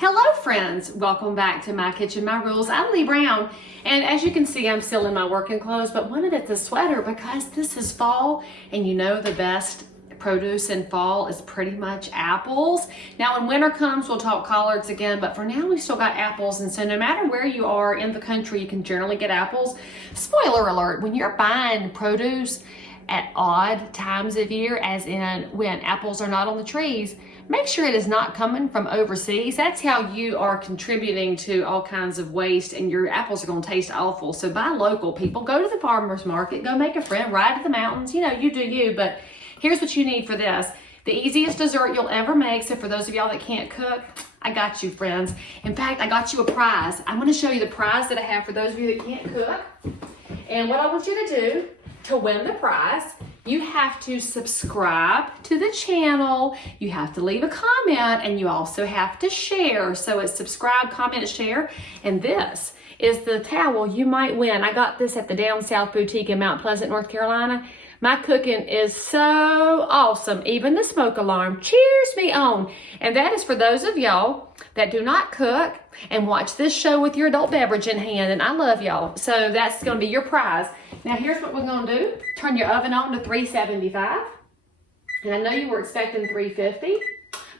Hello friends, welcome back to My Kitchen, My Rules. I'm Lee Brown, and as you can see, I'm still in my working clothes, but wanted it the sweater because this is fall, and you know the best produce in fall is pretty much apples. Now when winter comes, we'll talk collards again, but for now we've still got apples, and so no matter where you are in the country, you can generally get apples. Spoiler alert, when you're buying produce at odd times of year, as in when apples are not on the trees, make sure it is not coming from overseas. That's how you are contributing to all kinds of waste, and your apples are going to taste awful. So buy local, people. Go to the farmer's market, go make a friend, ride to the mountains. You know, you do you, but here's what you need for this. The easiest dessert you'll ever make, so for those of y'all that can't cook, I got you, friends. In fact, I got you a prize. I'm going to show you the prize that I have for those of you that can't cook. And what I want you to do to win the prize, you have to subscribe to the channel, you have to leave a comment, and you also have to share. So it's subscribe, comment, share, and this is the towel you might win. I got this at the Down South Boutique in Mount Pleasant, North Carolina. My cooking is so awesome. Even the smoke alarm cheers me on. And that is for those of y'all that do not cook and watch this show with your adult beverage in hand. And I love y'all. So that's going to be your prize. Now here's what we're going to do. Turn your oven on to 375. And I know you were expecting 350.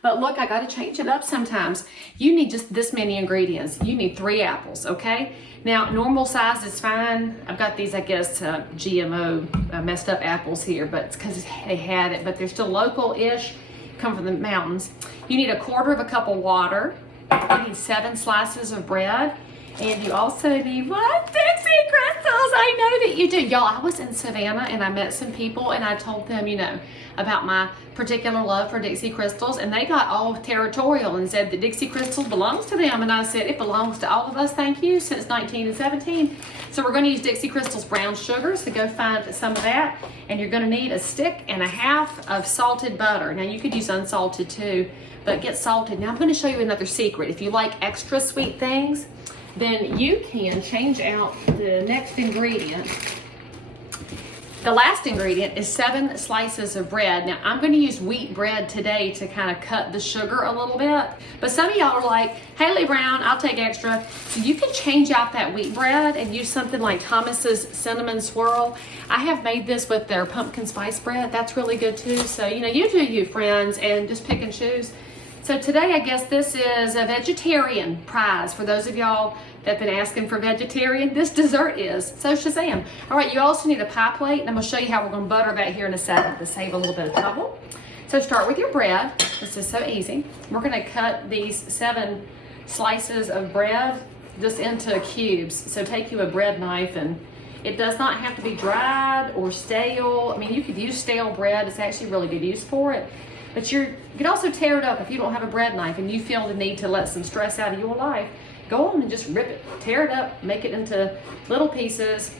But look, I got to change it up sometimes. You need just this many ingredients. You need 3 apples, okay? Now, normal size is fine. I've got these, I guess, GMO messed up apples here, but it's because they had it, but they're still local-ish, come from the mountains. You need 1/4 cup of water. You need 7 slices of bread. And you also need what? Dixie Crystals. I know that you do. Y'all, I was in Savannah and I met some people and I told them, you know, about my particular love for Dixie Crystals, and they got all territorial and said that Dixie Crystals belongs to them, and I said it belongs to all of us, thank you, since 1917. So we're going to use Dixie Crystals brown sugar, so go find some of that, and you're going to need 1.5 sticks of salted butter. Now you could use unsalted too, but get salted. Now I'm going to show you another secret. If you like extra sweet things, then you can change out the next ingredient. The last ingredient is 7 slices of bread. Now I'm going to use wheat bread today to kind of cut the sugar a little bit. But some of y'all are like, hey Lee Brown, I'll take extra. So you can change out that wheat bread and use something like Thomas's Cinnamon Swirl. I have made this with their pumpkin spice bread. That's really good too. So, you know, you do you, friends, and just pick and choose. So today, I guess this is a vegetarian prize for those of y'all that have been asking for vegetarian. This dessert is, so Shazam. All right, you also need a pie plate, and I'm gonna show you how we're gonna butter that here in a second to save a little bit of trouble. So start with your bread. This is so easy. We're gonna cut these 7 slices of bread just into cubes. So take you a bread knife, and it does not have to be dried or stale. I mean, you could use stale bread. It's actually really good use for it. But you could also tear it up if you don't have a bread knife and you feel the need to let some stress out of your life. Go on and just rip it, tear it up, make it into little pieces.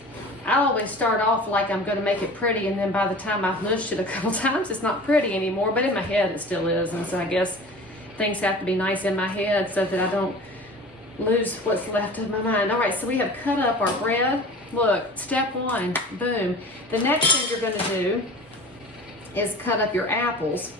I always start off like I'm going to make it pretty, and then by the time I've mushed it a couple times, it's not pretty anymore, but in my head it still is. And so I guess things have to be nice in my head so that I don't lose what's left of my mind. All right, so we have cut up our bread. Look, step 1, boom. The next thing you're going to do is cut up your apples.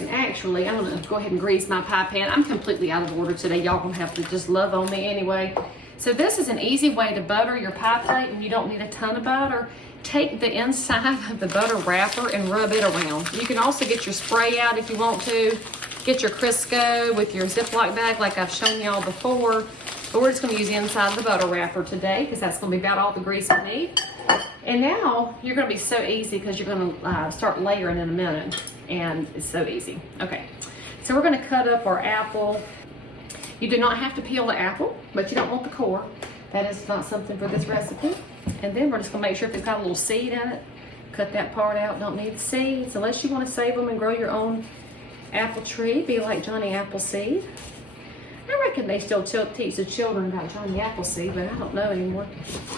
And actually, I'm gonna go ahead and grease my pie pan. I'm completely out of order today. Y'all gonna have to just love on me anyway. So this is an easy way to butter your pie plate, and you don't need a ton of butter. Take the inside of the butter wrapper and rub it around. You can also get your spray out if you want to. Get your Crisco with your Ziploc bag like I've shown y'all before. But we're just gonna use the inside of the butter wrapper today because that's gonna be about all the grease we need. And now you're gonna be so easy because you're gonna start layering in a minute. And it's so easy. Okay, so we're gonna cut up our apple. You do not have to peel the apple, but you don't want the core. That is not something for this recipe. And then we're just gonna make sure if it's got a little seed in it, cut that part out, don't need the seeds, unless you wanna save them and grow your own apple tree, be like Johnny Appleseed. I reckon they still teach the children about Johnny Appleseed, but I don't know anymore.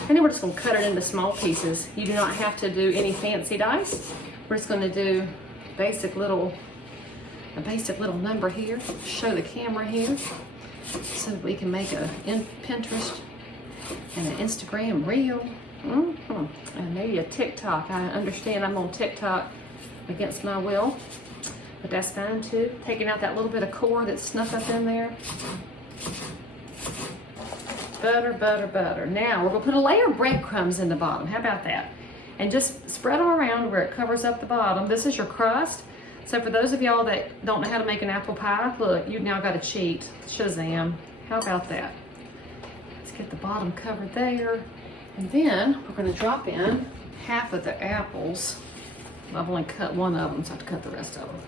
And then we're just gonna cut it into small pieces. You do not have to do any fancy dice. We're just gonna do a basic little number here. Show the camera here so that we can make a Pinterest and an Instagram reel. And maybe a TikTok. I understand I'm on TikTok against my will. but that's fine too. Taking out that little bit of core that's snuck up in there. Butter, butter, butter. Now we're gonna put a layer of breadcrumbs in the bottom. How about that? And just spread them around where it covers up the bottom. This is your crust. So for those of y'all that don't know how to make an apple pie, look, you've now got a cheat. Shazam. How about that? Let's get the bottom covered there. And then we're gonna drop in half of the apples. I've only cut one of them, so I have to cut the rest of them.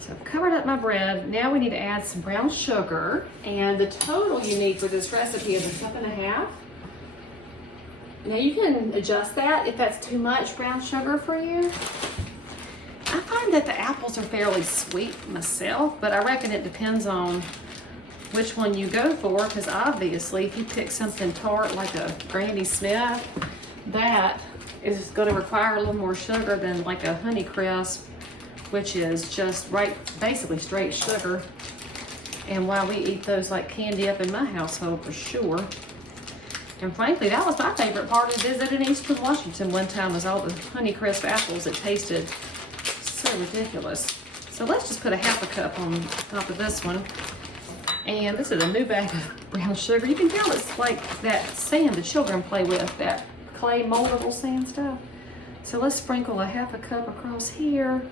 So I've covered up my bread. Now we need to add some brown sugar. And the total you need for this recipe is 1.5 cups. Now you can adjust that if that's too much brown sugar for you. I find that the apples are fairly sweet myself, but I reckon it depends on which one you go for, because obviously if you pick something tart like a Granny Smith, that is going to require a little more sugar than like a Honey Crisp, which is just basically straight sugar. And while we eat those like candy up in my household for sure. And frankly, that was my favorite part of visiting Eastern Washington one time, was all the Honey Crisp apples. It tasted so ridiculous. So let's just put 1/2 cup on top of this one. And this is a new bag of brown sugar. You can tell it's like that sand the children play with, that clay moldable sand stuff. So let's sprinkle 1/2 cup across here.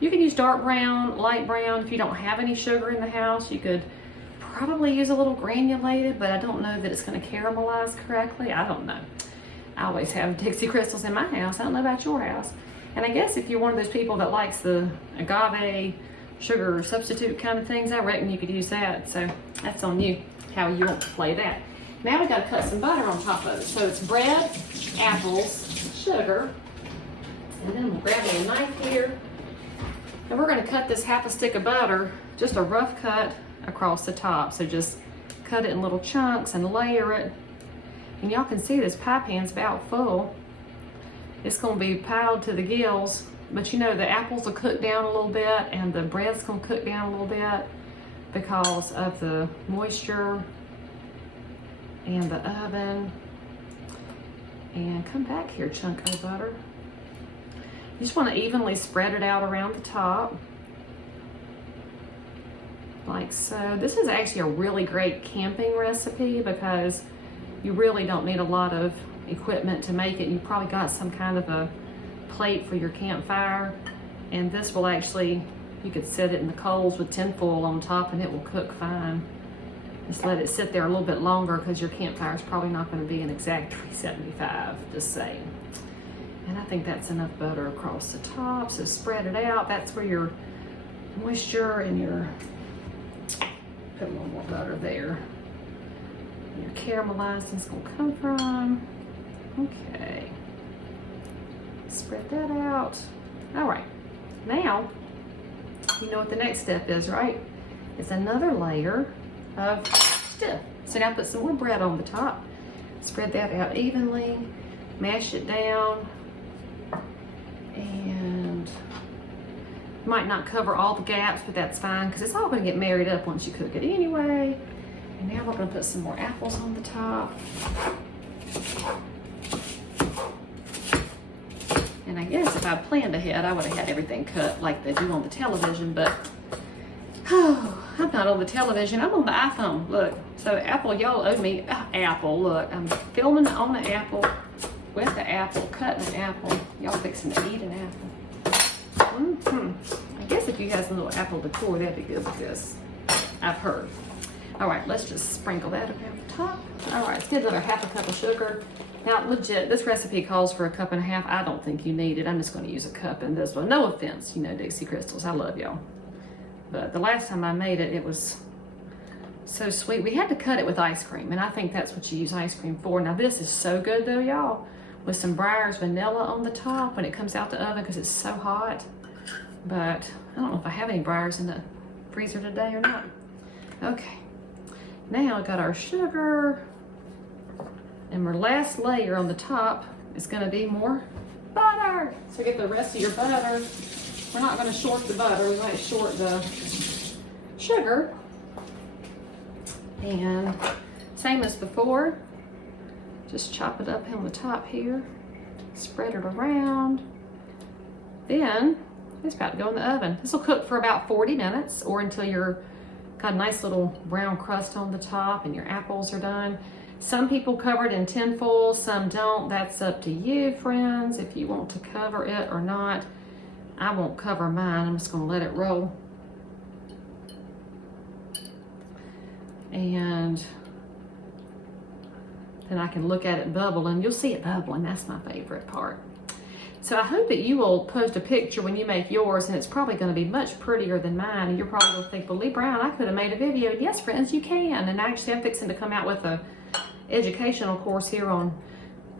You can use dark brown, light brown. If you don't have any sugar in the house, you could probably use a little granulated, but I don't know that it's going to caramelize correctly. I don't know. I always have Dixie Crystals in my house. I don't know about your house. And I guess if you're one of those people that likes the agave sugar substitute kind of things, I reckon you could use that. So that's on you, how you want to play that. Now we got to cut some butter on top of it. So it's bread, apples, sugar, and then we'll grab a knife here. And we're going to cut this 1/2 stick of butter, just a rough cut across the top. So just cut it in little chunks and layer it. And y'all can see this pie pan's about full. It's going to be piled to the gills, but you know the apples will cook down a little bit and the bread's going to cook down a little bit because of the moisture and the oven. And come back here, chunk of butter. You just want to evenly spread it out around the top, like so. This is actually a really great camping recipe because you really don't need a lot of equipment to make it. You probably got some kind of a plate for your campfire, and this will actually, you could set it in the coals with tinfoil on top and it will cook fine. Just let it sit there a little bit longer because your campfire is probably not going to be an exact 375, just saying. And I think that's enough butter across the top, so spread it out. That's where your moisture and your, put a little more butter there, your caramelizing is going to come from. Okay, spread that out. All right, now you know what the next step is, right? It's another layer of stuff. So now put some more bread on the top. Spread that out evenly, mash it down, and might not cover all the gaps, but that's fine because it's all going to get married up once you cook it anyway. And now we're going to put some more apples on the top. And I guess if I planned ahead, I would have had everything cut like they do on the television, but oh, I'm not on the television. I'm on the iPhone. Look, so Apple, y'all owe me Apple. Look, I'm filming on the Apple, with the apple, cutting an apple. Y'all fixing to eat an apple. I guess if you had some little apple decor, that'd be good with this, I've heard. All right, let's just sprinkle that around the top. All right, let's get another 1/2 cup of sugar. Now, legit, this recipe calls for 1.5 cups. I don't think you need it. I'm just going to use a cup in this one. No offense, you know, Dixie Crystals. I love y'all. But the last time I made it, it was so sweet. We had to cut it with ice cream, and I think that's what you use ice cream for. Now, this is so good, though, y'all, with some Breyers vanilla on the top when it comes out the oven because it's so hot. But I don't know if I have any Breyers in the freezer today or not. Okay. Now, I got our sugar. And our last layer on the top is going to be more butter. So get the rest of your butter. We're not going to short the butter. We might short the sugar. And same as before. Just chop it up on the top here. Spread it around. Then it's about to go in the oven. This will cook for about 40 minutes or until your Got a nice little brown crust on the top, and your apples are done. Some people cover it in tin foil, some don't. That's up to you, friends, if you want to cover it or not. I won't cover mine. I'm just gonna let it roll. And then I can look at it bubbling. You'll see it bubbling. That's my favorite part. So I hope that you will post a picture when you make yours, and it's probably going to be much prettier than mine. And you're probably going to think, well, Lee Brown, I could have made a video. And yes, friends, you can. And actually, I'm fixing to come out with a educational course here on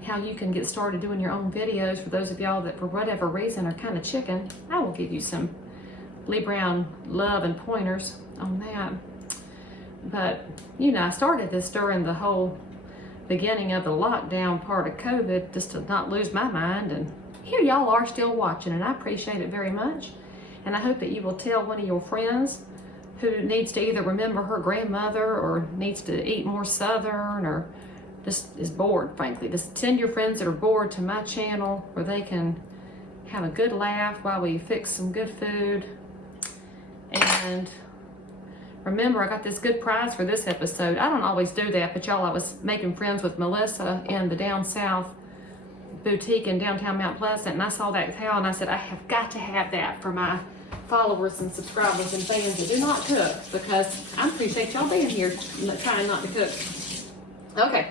how you can get started doing your own videos. For those of y'all that, for whatever reason, are kind of chicken, I will give you some Lee Brown love and pointers on that. But, you know, I started this during the whole beginning of the lockdown part of COVID, just to not lose my mind. And here y'all are still watching, and I appreciate it very much. And I hope that you will tell one of your friends who needs to either remember her grandmother or needs to eat more Southern or just is bored, frankly. Just send your friends that are bored to my channel where they can have a good laugh while we fix some good food. And remember, I got this good prize for this episode. I don't always do that, but y'all, I was making friends with Melissa in the Down South boutique in downtown Mount Pleasant, and I saw that towel and I said, I have got to have that for my followers and subscribers and fans that do not cook, because I appreciate y'all being here trying not to cook. Okay,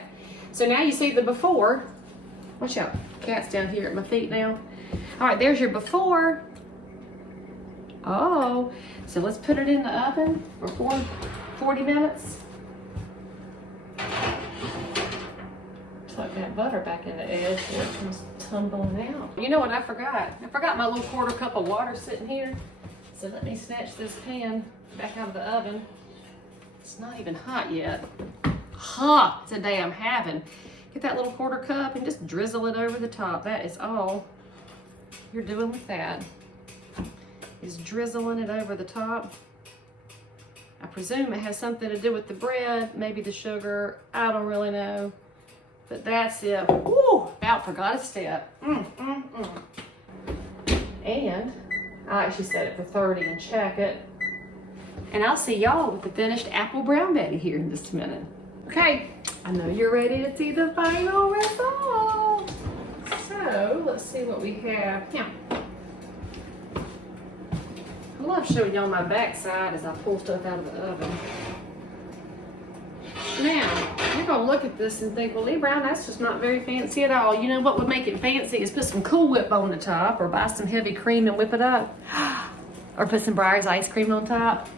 so now you see the before. Watch out, cat's down here at my feet now. All right, there's your before. Oh, so let's put it in the oven for 40 minutes. Tuck that butter back in the edge so it comes tumbling out. You know what I forgot? I forgot my little quarter cup of water sitting here. So let me snatch this pan back out of the oven. It's not even hot yet. Hot today I'm having. Get that little quarter cup and just drizzle it over the top. That is all you're doing with that. Is drizzling it over the top. I presume it has something to do with the bread, maybe the sugar, I don't really know. But that's it. Woo! About forgot a step. And I actually set it for 30 and check it. And I'll see y'all with the finished apple brown Betty here in just a minute. Okay, I know you're ready to see the final result. So let's see what we have. Now, I love showing y'all my backside as I pull stuff out of the oven. Now, you're gonna look at this and think, well, Lee Brown, that's just not very fancy at all. You know what would make it fancy is put some Cool Whip on the top, or buy some heavy cream and whip it up. Or put some Breyers ice cream on top.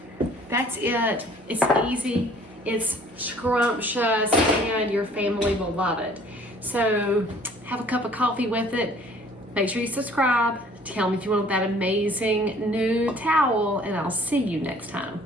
That's it. It's easy, it's scrumptious, and your family will love it. So have a cup of coffee with it. Make sure you subscribe. Tell me if you want that amazing new towel, and I'll see you next time.